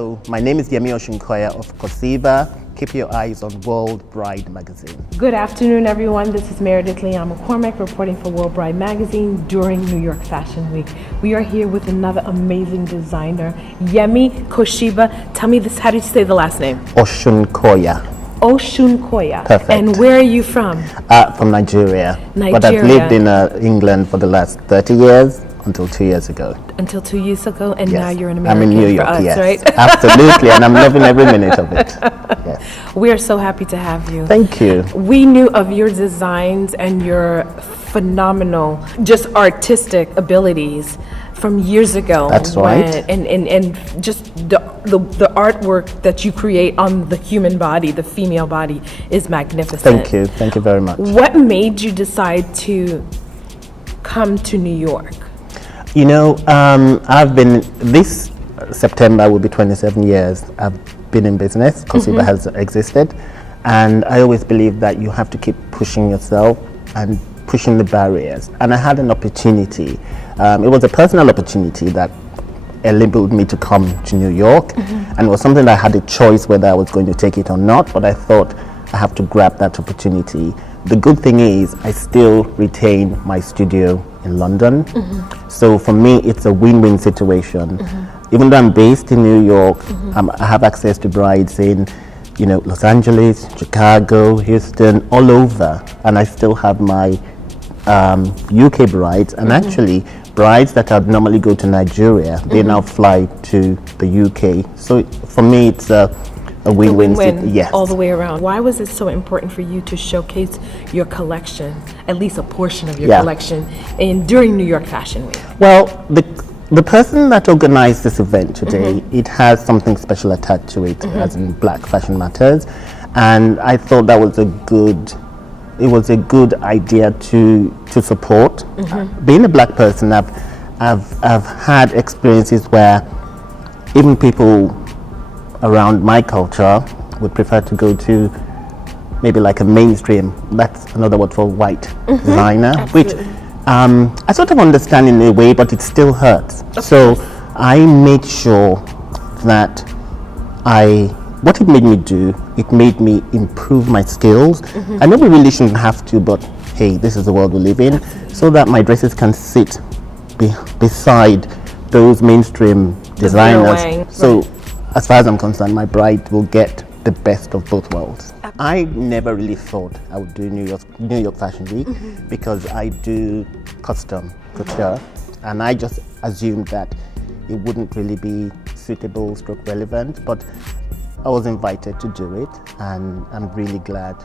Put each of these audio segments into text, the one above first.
Hello, my name is Yemi Oshinkoya of CARVER. Keep your eyes on World Bride magazine. Good afternoon, everyone. This is Meredith Leon McCormick reporting for World Bride magazine during New York Fashion Week. We are here with another amazing designer, Yemi Koshiba. Tell me this, how did you say the last name? Oshinkoya. Oshinkoya. Perfect. And where are you from? From Nigeria. Nigeria. But I've lived in England for the last 30 years. Until 2 years ago. Until 2 years ago, and yes. Now you're in America. I'm in New York, for us, yes. Right? Absolutely, and I'm loving every minute of it. Yes. We are so happy to have you. Thank you. We knew of your designs and your phenomenal, just artistic abilities from years ago. That's right. And just the artwork that you create on the human body, the female body, is magnificent. Thank you very much. What made you decide to come to New York? You know, I've been, this September will be 27 years I've been in business. CARVER has existed, and I always believe that you have to keep pushing yourself and pushing the barriers. And I had an opportunity. It was a personal opportunity that enabled me to come to New York, and it was something that I had a choice whether I was going to take it or not, but I thought I have to grab that opportunity. The good thing is I still retain my studio in London. So for me, it's a win-win situation. Even though I'm based in New York, I have access to brides in, you know, Los Angeles, Chicago, Houston, all over. And I still have my UK brides, and actually brides that I'd normally go to Nigeria, they now fly to the UK. So for me, it's a win-win, yes. All the way around. Why was it so important for you to showcase your collection, at least a portion of your collection, during New York Fashion Week? Well, the person that organized this event today, it has something special attached to it, as in Black Fashion Matters, and I thought that was a good idea to support. Being a Black person, I've had experiences where even people around my culture would prefer to go to maybe like a mainstream, that's another word for white designer, which I sort of understand in a way, but it still hurts. So I made sure that what it made me do, it made me improve my skills. I know we really shouldn't have to, but hey, this is the world we live in, so that my dresses can sit beside those mainstream designers. So as far as I'm concerned, my bride will get the best of both worlds. I never really thought I would do New York Fashion Week because I do custom couture, and I just assumed that it wouldn't really be suitable stroke relevant, but I was invited to do it, and I'm really glad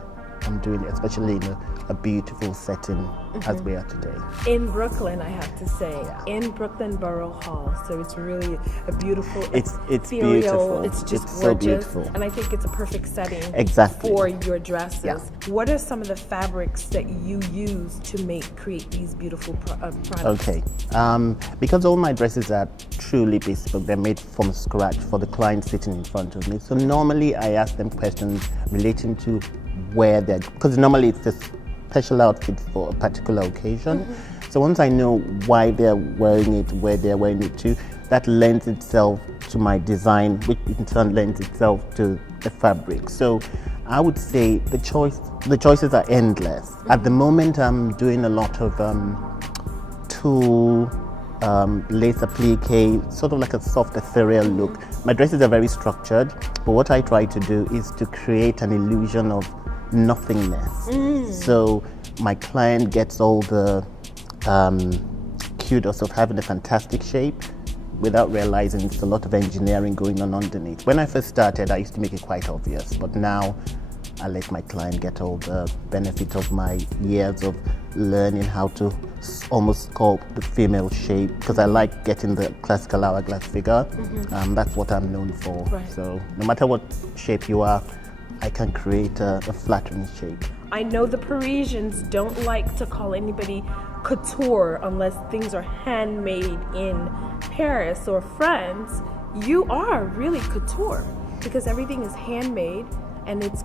I'm doing it, especially in a beautiful setting as we are today. In Brooklyn, I have to say, in Brooklyn Borough Hall, so it's really a beautiful, it's ethereal, beautiful. it's just it's gorgeous, so beautiful. And I think it's a perfect setting for your dresses. Yeah. What are some of the fabrics that you use to create these beautiful products? Okay, because all my dresses are truly bespoke, they're made from scratch for the client sitting in front of me. So normally I ask them questions relating to where they're, because normally it's a special outfit for a particular occasion. So once I know why they're wearing it, where they're wearing it to, that lends itself to my design, which in turn lends itself to the fabric. So I would say the choices are endless. At the moment, I'm doing a lot of tulle, lace applique, sort of like a soft ethereal look. My dresses are very structured, but what I try to do is to create an illusion of nothingness. So my client gets all the kudos of having a fantastic shape without realizing it's a lot of engineering going on underneath. When I first started, I used to make it quite obvious, but now I let my client get all the benefit of my years of learning how to almost sculpt the female shape, because I like getting the classical hourglass figure. That's what I'm known for. Right. So no matter what shape you are, I can create a flattering shape. I know the Parisians don't like to call anybody couture unless things are handmade in Paris or France. You are really couture because everything is handmade and it's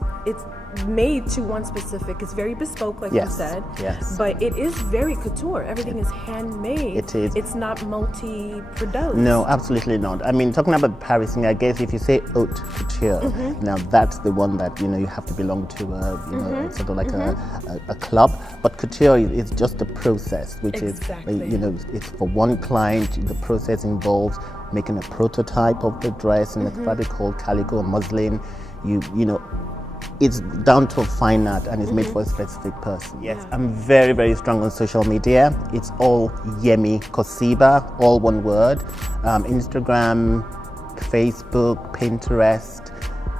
made to one specific. It's very bespoke, like you said. Yes. But it is very couture. Everything is handmade. It is. It's not multi-produced. No, absolutely not. I mean, talking about Paris, I guess if you say haute couture, now that's the one that you have to belong to, sort of like a club. But couture is just a process, which is, it's for one client. The process involves making a prototype of the dress in a fabric called calico or muslin. It's down to a fine art and it's made for a specific person. Yes, I'm very, very strong on social media. It's all Yemi Kosiba, all one word. Instagram, Facebook, Pinterest,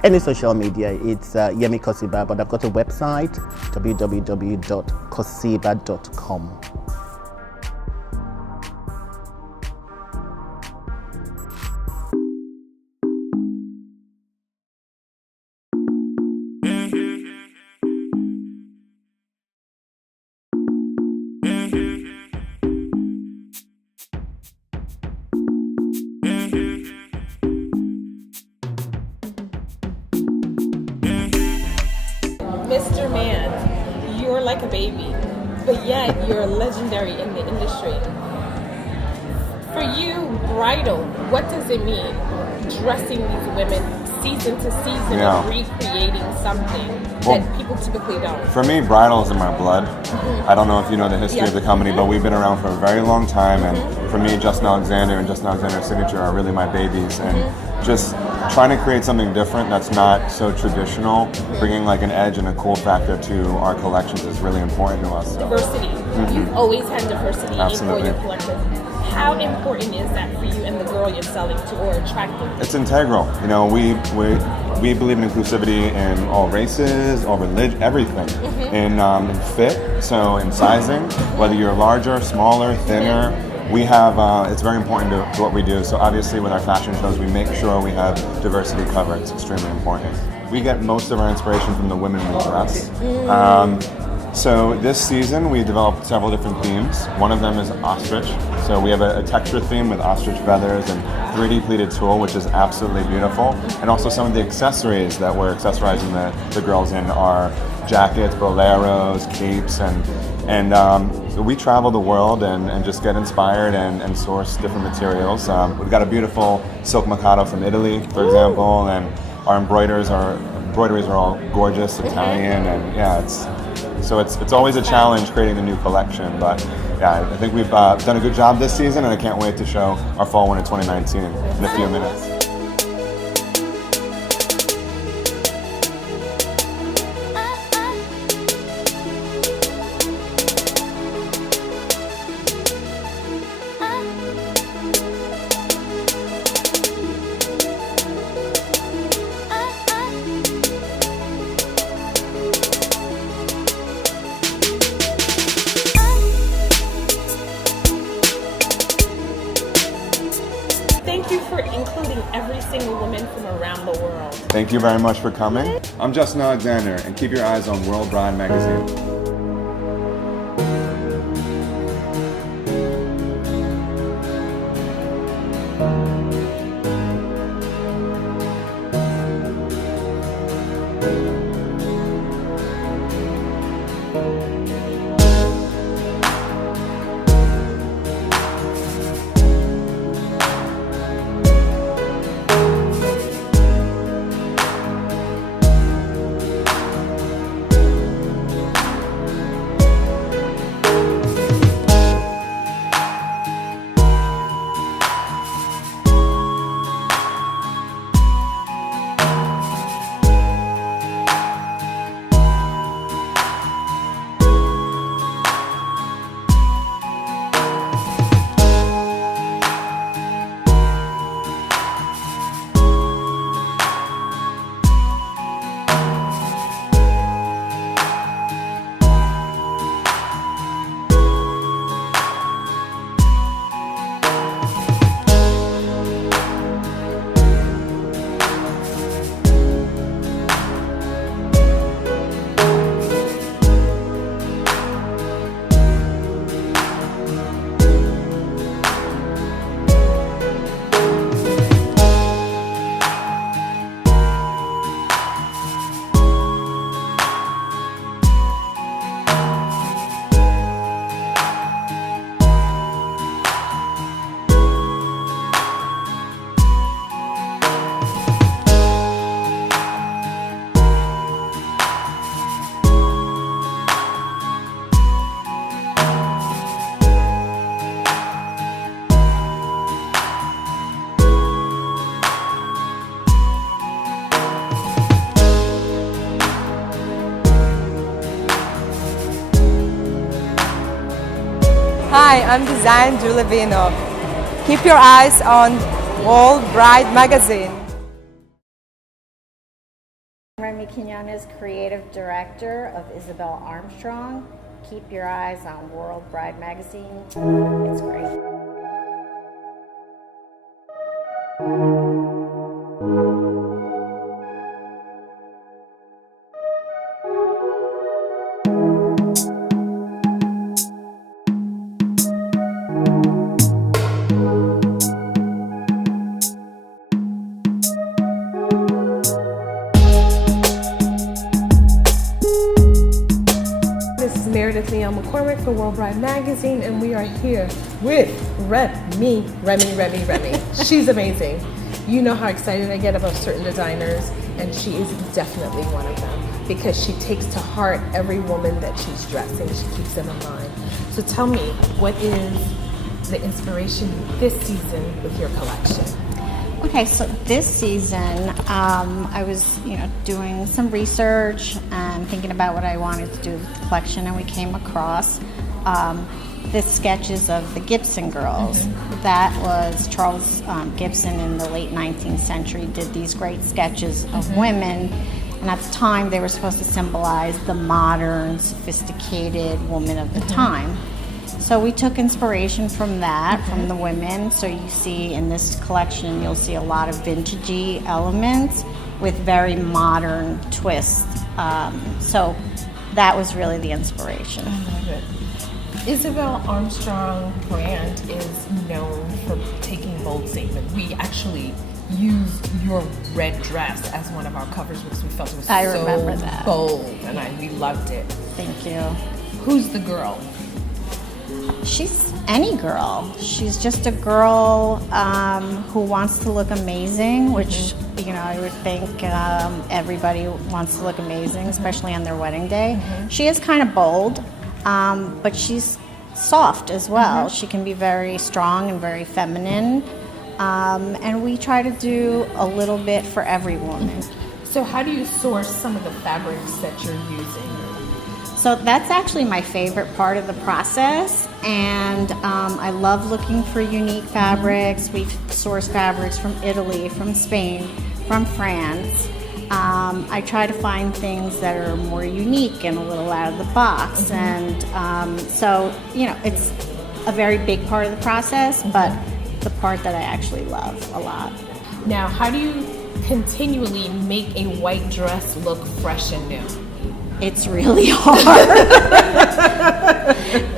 any social media, it's Yemi Kosiba, but I've got a website, www.kosiba.com. Mr. Man, you're like a baby, but yet you're legendary in the industry. For you, bridal, what does it mean? Dressing these women season to season and recreating something that people typically don't. For me, bridal is in my blood. I don't know if you know the history of the company, but we've been around for a very long time, and for me, Justin Alexander and Justin Alexander's signature are really my babies, and just trying to create something different that's not so traditional, bringing like an edge and a cool factor to our collections is really important to us. So. Diversity. You've always had diversity in all your collections. How important is that for you and the girl you're selling to or attracting? It's integral. We believe in inclusivity in all races, all religion, everything. In fit, so in sizing, whether you're larger, smaller, thinner. We have, it's very important to what we do. So obviously with our fashion shows, we make sure we have diversity covered. It's extremely important. We get most of our inspiration from the women we dress. So this season we developed several different themes. One of them is ostrich. So we have a texture theme with ostrich feathers and 3D pleated tulle, which is absolutely beautiful. And also some of the accessories that we're accessorizing the girls in are jackets, boleros, capes, and so we travel the world and just get inspired and source different materials. We've got a beautiful silk macado from Italy, for example, and our embroideries are all gorgeous, Italian, and it's always a challenge creating the new collection. But I think we've done a good job this season, and I can't wait to show our fall one in 2019 in a few minutes. Thank you very much for coming. I'm Justin Alexander, and keep your eyes on World Bride magazine. Hi, I'm Design Giuliano. Keep your eyes on World Bride magazine. Remy Quinones, creative director of Isabel Armstrong. Keep your eyes on World Bride magazine. It's great. This is Meredith Leon McCormick for World Bride Magazine, and we are here with Remy. She's amazing. You know how excited I get about certain designers, and she is definitely one of them because she takes to heart every woman that she's dressing. She keeps them in mind. So tell me, what is the inspiration this season with your collection? Okay, so this season, I was, doing some research and thinking about what I wanted to do with the collection, and we came across the sketches of the Gibson girls. Mm-hmm. That was Charles Gibson in the late 19th century did these great sketches of women, and at the time they were supposed to symbolize the modern, sophisticated woman of the time. So we took inspiration from that, from the women. So you see in this collection, you'll see a lot of vintagey elements with very modern twists. So that was really the inspiration. I love it. Isabel Armstrong brand is known for taking bold statements. We actually used your red dress as one of our covers because we felt it was so bold, and we loved it. Thank you. Who's the girl? She's any girl. She's just a girl who wants to look amazing, which I would think everybody wants to look amazing, especially on their wedding day. She is kind of bold, but she's soft as well. She can be very strong and very feminine, and we try to do a little bit for every woman. So how do you source some of the fabrics that you're using? So that's actually my favorite part of the process, and I love looking for unique fabrics. We source fabrics from Italy, from Spain, from France. I try to find things that are more unique and a little out of the box, and so it's a very big part of the process, but the part that I actually love a lot. Now, how do you continually make a white dress look fresh and new? It's really hard.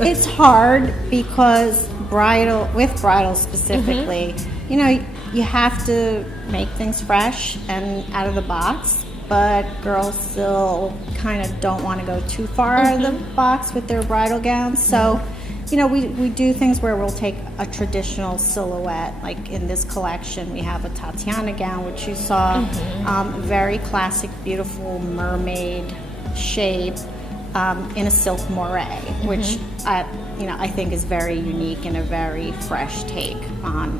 It's hard because with bridal specifically, you have to make things fresh and out of the box, but girls still kind of don't want to go too far out of the box with their bridal gowns. So, we do things where we'll take a traditional silhouette. Like in this collection, we have a Tatiana gown, which you saw, very classic, beautiful mermaid shape in a silk moire, which I think is very unique and a very fresh take on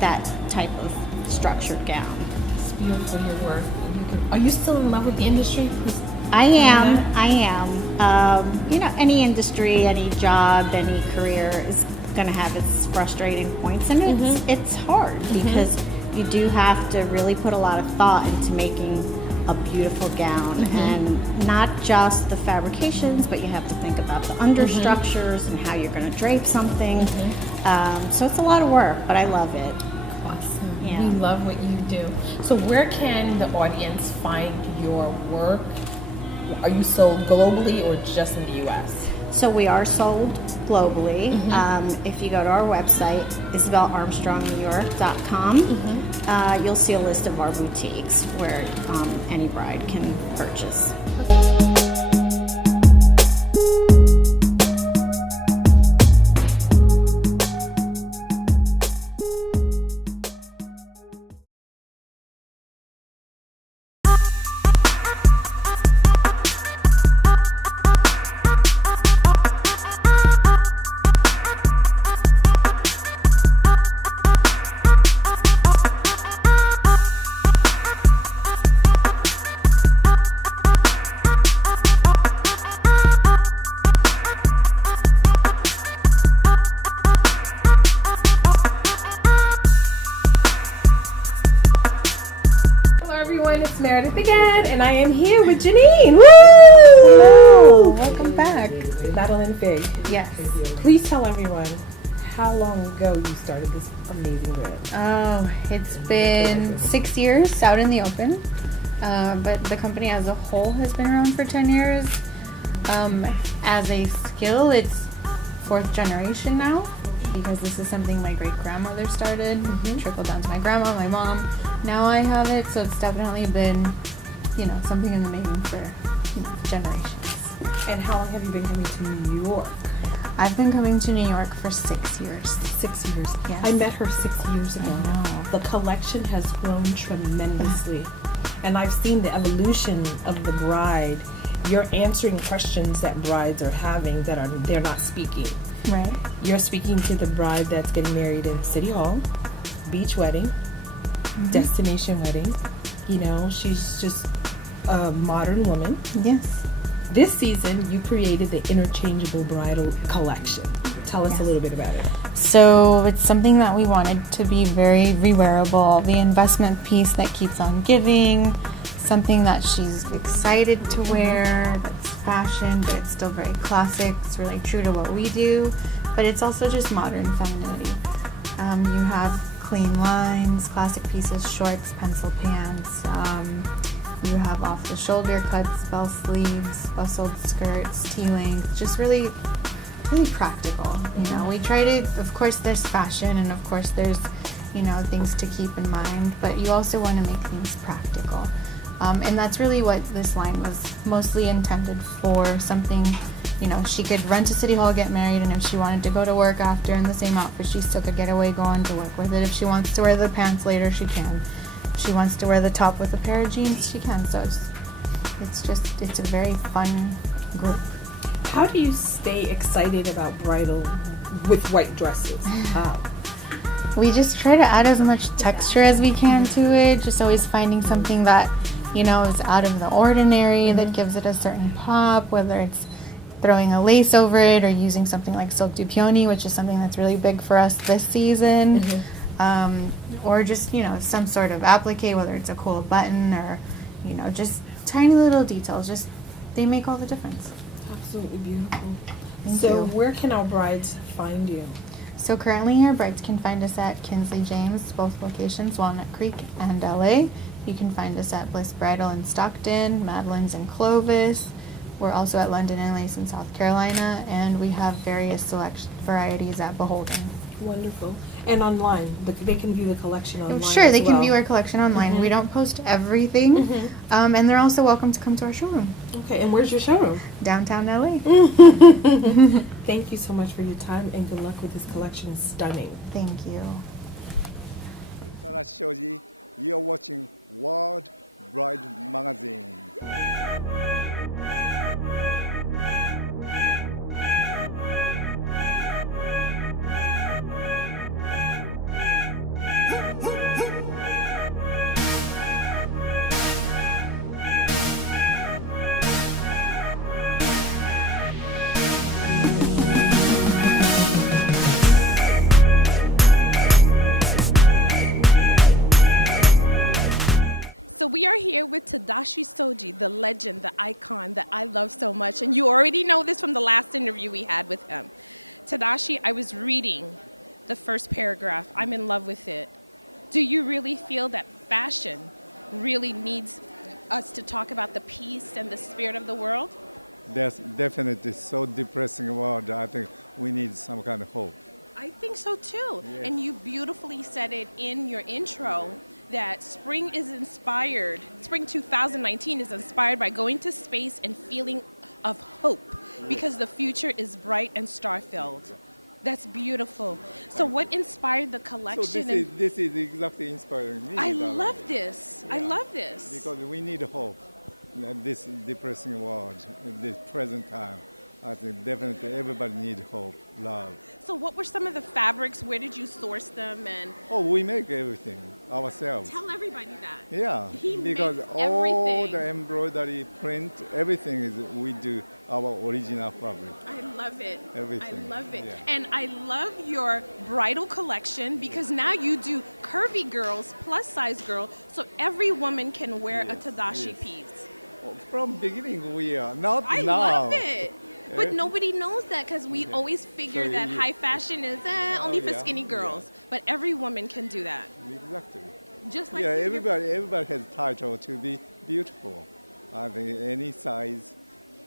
that type of structured gown. It's beautiful, your work. Are you still in love with the industry? I am. Any industry, any job, any career is going to have its frustrating points, and it's hard because you do have to really put a lot of thought into making a beautiful gown, and not just the fabrications, but you have to think about the understructures and how you're going to drape something. So it's a lot of work, but I love it. Awesome. Yeah. We love what you do. So where can the audience find your work? Are you sold globally or just in the U.S.? So we are sold globally. If you go to our website, IsabelArmstrongNewYork.com, you'll see a list of our boutiques where any bride can purchase. am here with Janine. Woo! Hello. Welcome back. Madeline Fig. Yes. Please tell everyone how long ago you started this amazing brand. Oh, it's been 6 years out in the open, but the company as a whole has been around for 10 years. As a skill, it's 4th generation now, because this is something my great-grandmother started, trickled down to my grandma, my mom. Now I have it, so it's definitely been, something in the making for generations. And how long have you been coming to New York? I've been coming to New York for 6 years. 6 years. Yes. I met her 6 years ago. The collection has grown tremendously. And I've seen the evolution of the bride. You're answering questions that brides are having that they're not speaking. Right. You're speaking to the bride that's getting married in City Hall, beach wedding, destination wedding. She's just a modern woman. Yes. This season, you created the interchangeable bridal collection. Tell us a little bit about it. So it's something that we wanted to be very re-wearable, the investment piece that keeps on giving, something that she's excited to wear, that's fashion, but it's still very classic. It's really true to what we do, but it's also just modern femininity. You have clean lines, classic pieces, shorts, pencil pants. You have off-the-shoulder cuts, bell sleeves, bustled skirts, T-length, just really practical. We try to, of course, there's fashion, and of course there's, things to keep in mind, but you also want to make things practical. And that's really what this line was mostly intended for, something, she could run to City Hall, get married, and if she wanted to go to work after in the same outfit, she still could get away going to work with it. If she wants to wear the pants later, she can. If she wants to wear the top with a pair of jeans, she can. So it's a very fun group. How do you stay excited about bridal with white dresses? We just try to add as much texture as we can to it, just always finding something that, is out of the ordinary, that gives it a certain pop, whether it's throwing a lace over it or using something like silk du peony, which is something that's really big for us this season. Or just, some sort of applique, whether it's a cool button or, just tiny little details. Just, they make all the difference. Absolutely beautiful. So where can our brides find you? So currently our brides can find us at Kinsley James, both locations, Walnut Creek and LA. You can find us at Bliss Bridal in Stockton, Madeline's in Clovis. We're also at London and Lace in South Carolina, and we have various select varieties at Beholden. Wonderful. And online, they can view the collection online. Sure, as they well. can view our collection online. We don't post everything, and they're also welcome to come to our showroom. Okay, and where's your showroom? Downtown LA. Thank you so much for your time, and good luck with this collection. It's stunning. Thank you. Tadashi Shoji, you're watching World Bride Magazine. So we are here with Tadashi Shoji, the legend, the icon that I love so much. And you already know this from the last interview we had with him. Tadashi, I was reading the first paragraph. I'm in love with it. Do you really feel that fashion really needs us to talk about the peace and the spirit of the world? That's definitely so depressing world. I think we need some kind of hope. I think so too. Yes. And you beautifully said it in your intro that spring 2019 is inspired by going to space and feeling of hope because the future is bright and star-filled. That's beautiful. So what inspired the collection? So this is exactly inspiring me. I darling. love this. Yeah. I love this. Because we need hope in this depressing world, in this present time. I think definitely everybody needs hope, love. So what were some of the fabrics? Where did you source them? And We make everything ourselves. tell everybody that. Yeah, He because makes all everything. the embroidery, print, everything is we do our original fabric. I love it. Everything, I love it. yeah. And I love your bridal collection because now you do curvy girls, plus size girl, so every woman can wear a Yes, Tadashi yes. piece. From beginning we are, not I now. love it. But nobody knows that because we always figure So that you- high fashion is only for yeah, skinny girls. yeah. But every woman can do that. Exactly. Just like Yeah, you. everybody has title to be beautiful. I think any size,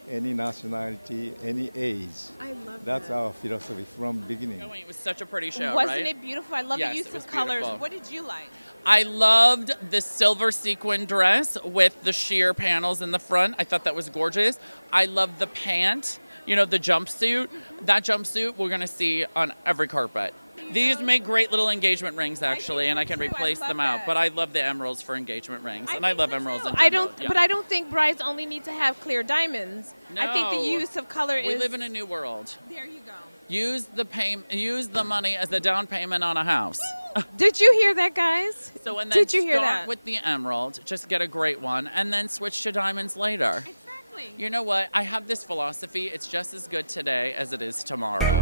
any nationality, any age. I love That's that. our philosophy from beginning. It was such a pretty show, Wasn't right? it beautiful? I love Yes, the it use was of colors. beautiful. What did you like? I loved the silver sequin dress with the sheer panels in the front. I thought that was gorgeous. I loved the pant, the jumpsuit. That jumpsuit we're going to see on every carpet. These make great little engagement rings, actually, and I can so too. I replace love them out. that. But I love the emeralds for engagement rings, and I think love so emeralds too. in general. But I don't think brides only need to have clear diamonds. I think the No. use of color We is. live in a new world. There you go. Use the money as a down payment on a house. Did you hear that, guys? So and then Did you hear start that? with the emerald, just get a great one, and then switch to diamonds later. Exactly. You know what? I have this philosophy. It's just as good today as it is tomorrow.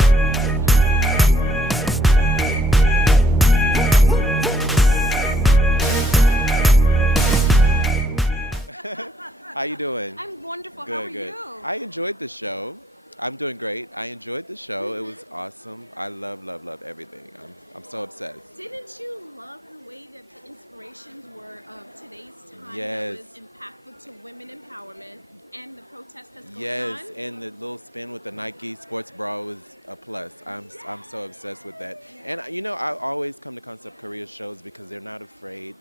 How you doing? I'm wonderful. How Good, are good. you? I enjoyed the show. I'm doing great. I enjoyed the show. It was awesome. I love everything. I'm so obsessed. Didn't you love the way that the inspirations were of today's time? Yes. That was impactful to women empowerment and the protest that's going Yes, on? and the little spin with the Nike sports bra was a plus. I'm so obsessed with that. And I always come to Concept Korea shows because they're not afraid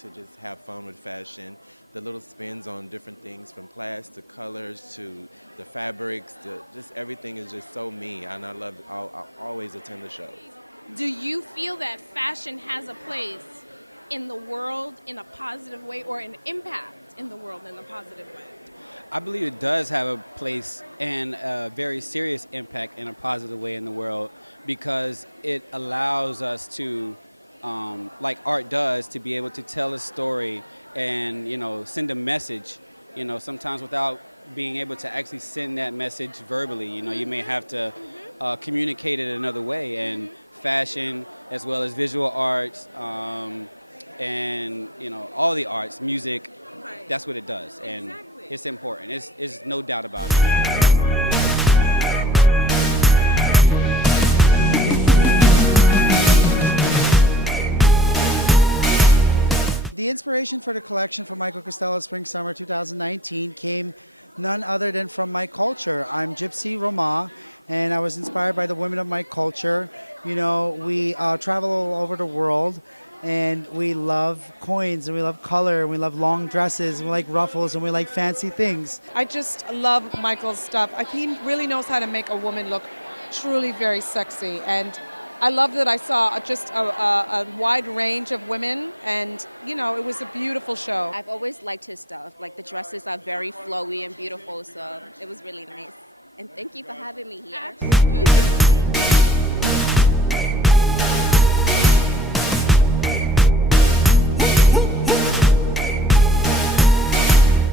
to just have fun with fashion. The little spins on different things from plaid to colors to the fabrics to just everything is just so me, and I'll always attend the shows. Do you feel that fashion has a place in the world in a positive way or an impact in the world in a positive way? I believe it does have a place and a very serious impact in a positive way in the world because it allows us to, like art does, to be able to tell a story and, send a message, sometimes without being able to actually send that message verbally. You may have to communicate it another way. And fashion, as well as visual arts, and, all the arts, music, that's what it does. And it's important. It's no doubt about it. The inspiration for the collection for Michael Costello Spring Summer 2019 came none other than from my culture. I'm Gypsy Roma, and I was inspired by the women of my culture. We travel all over the world, and we love coins, and we love color, and we love long dresses, and we like ruffles, and we like fancy things. I just love Michael's stuff. He really knows how to make a woman look truly very sexy, and I love that I saw just a wide range of women, and it was a beautiful show. I've always liked his stuff. Like the dresses are very flowy and beautiful, so it was really nice. And thank you for having me here.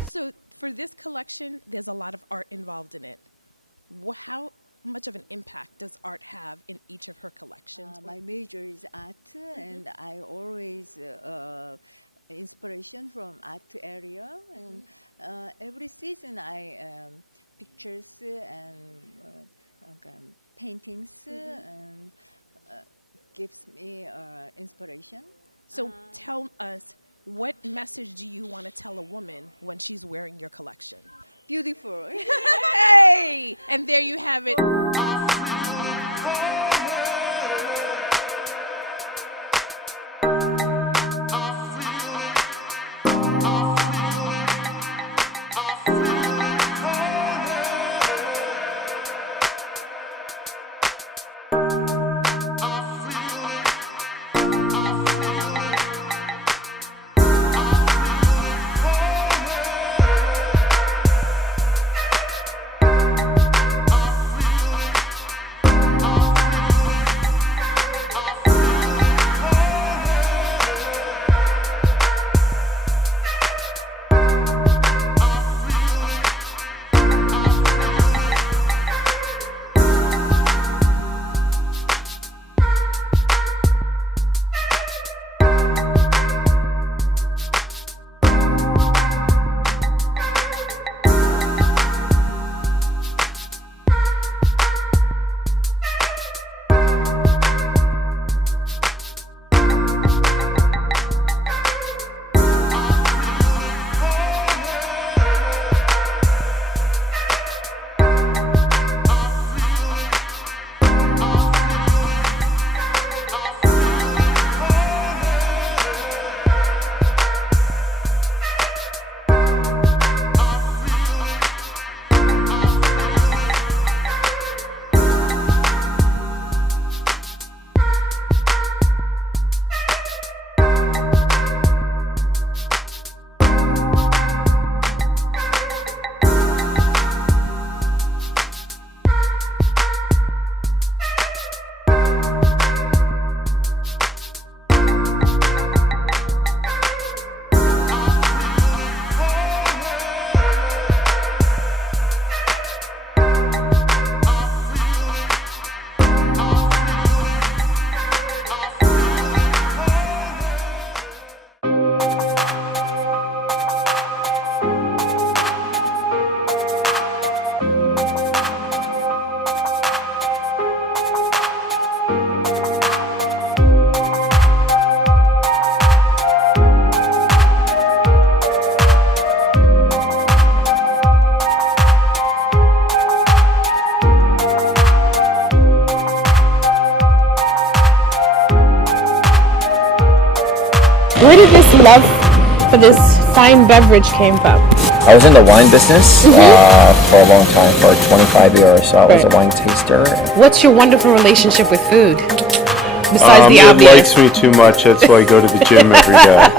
So for this collection, there's a lot of art involved in it. How much of an impact does art have in each of her collections? My major is art, and I always inspiration from art area. And every season I pictures and paintings and gives me inspiration. So tell us, what message do you want to tell a woman when she's wearing your collection? Beautiful. Hey! And there you have it. love for this fine beverage came from? I was in the wine business for a long time, for 25 years, so I was a wine taster. What's your wonderful relationship with food? It likes me too much, that's why I go to the gym every day.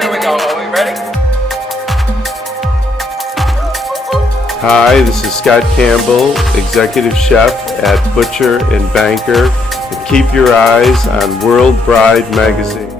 There we go. Are we ready? Hi, this is Scott Campbell, Executive Chef at Butcher and Banker. And keep your eyes on World Bride Magazine.